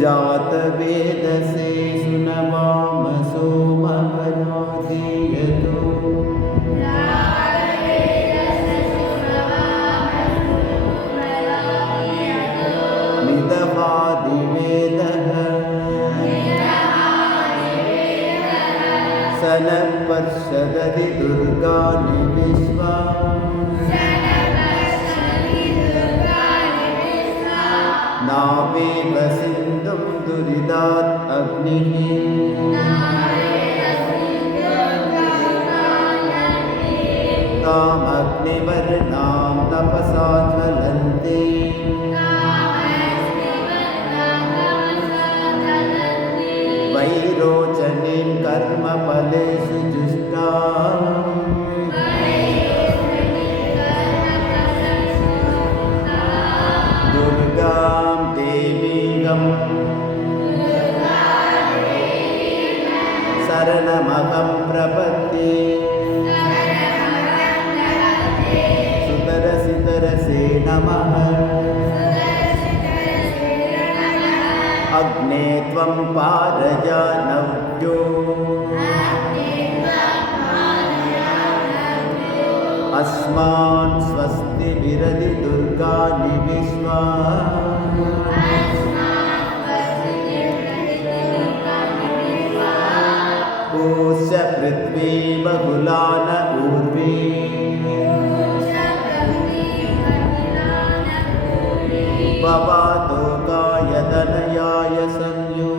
जातवेदसे सुनवाम सोमपराधीयतो निदवादिवेदः सनपर्षदति दुर्गानि विश्वा नावेव सिन्धुं दुरिदात् अग्निः तामग्निवर्णां तपसा ज्वलन्ति वैरोचनीं कर्मफलेषु जुष्टाम् दुर्गां देवीं शरणमहं प्रपद्ये सुतरसितरसे नमः अग्ने त्वं पारजानव्यो अस्मान् स्वस्ति विरधि दुर्गानि विश्वा पूष्य पृथ्वी बहुलान ऊर्वी भवातो गायदनयाय संयो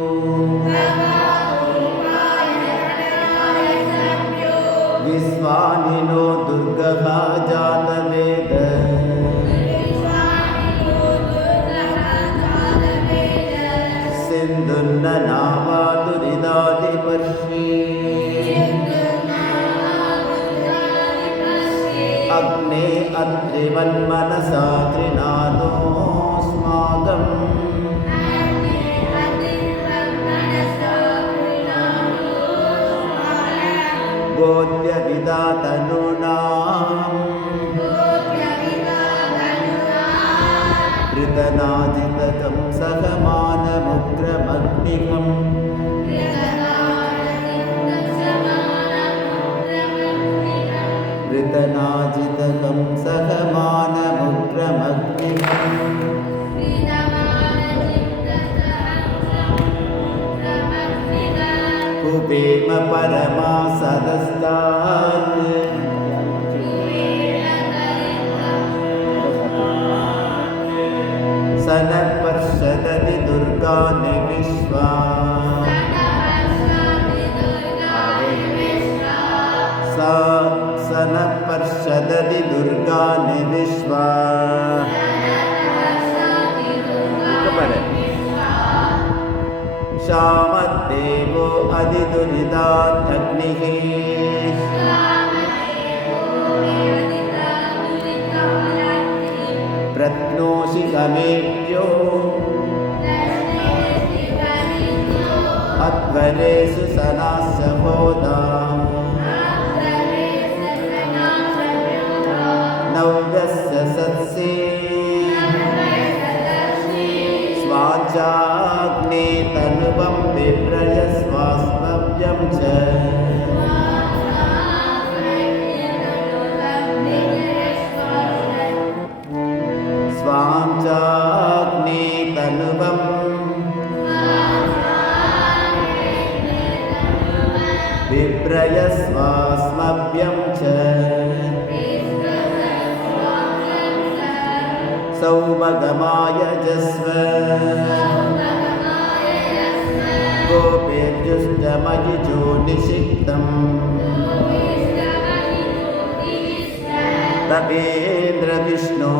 विश्वानिनो दुर्गः जातवेद सिन्धुन्न नावा दुरिदादिपर्षि अग्ने अत्रिवन्मनसा त्रिनादोऽस्माकम् गोद्यविदातनूनाम् ऋतनाजितकं सहमानमुग्रमग्निकम् ऋतनाजितकं सहमानमुग्रमग्निकम् कुपेम परमा सदस्तात् सनपर्षदति दुर्गानि विश्वा सनपर्षदति दुर्गानि विश्वा श्यामद्देवो अधिदुरिदात् अग्निः प्रत्नोषि गमेभ्यो अध्वरेषु सनास्य होदा नव्यस्य सत्से स्वाचाग्ने तनुवं विप्रयस्वास्मव्यं च स्वां चाग्ने तनुवं विप्रयस्वास्मव्यं च सौमगमायजस्व गोपेर्जुष्टमयुजो निषिक्तम् तवेन्द्रविष्णो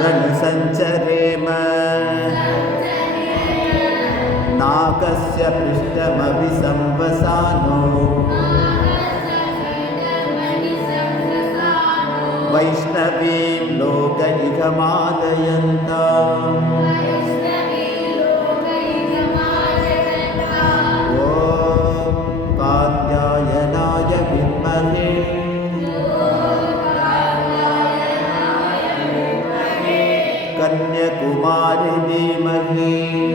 धनुसञ्चरेम नाकस्य पृष्ठमभिसंवसानो वैष्णवीं लोकैकमादयन्ताम् ॐ कात्यायनाय विद्महे कन्याकुमारी धीमहि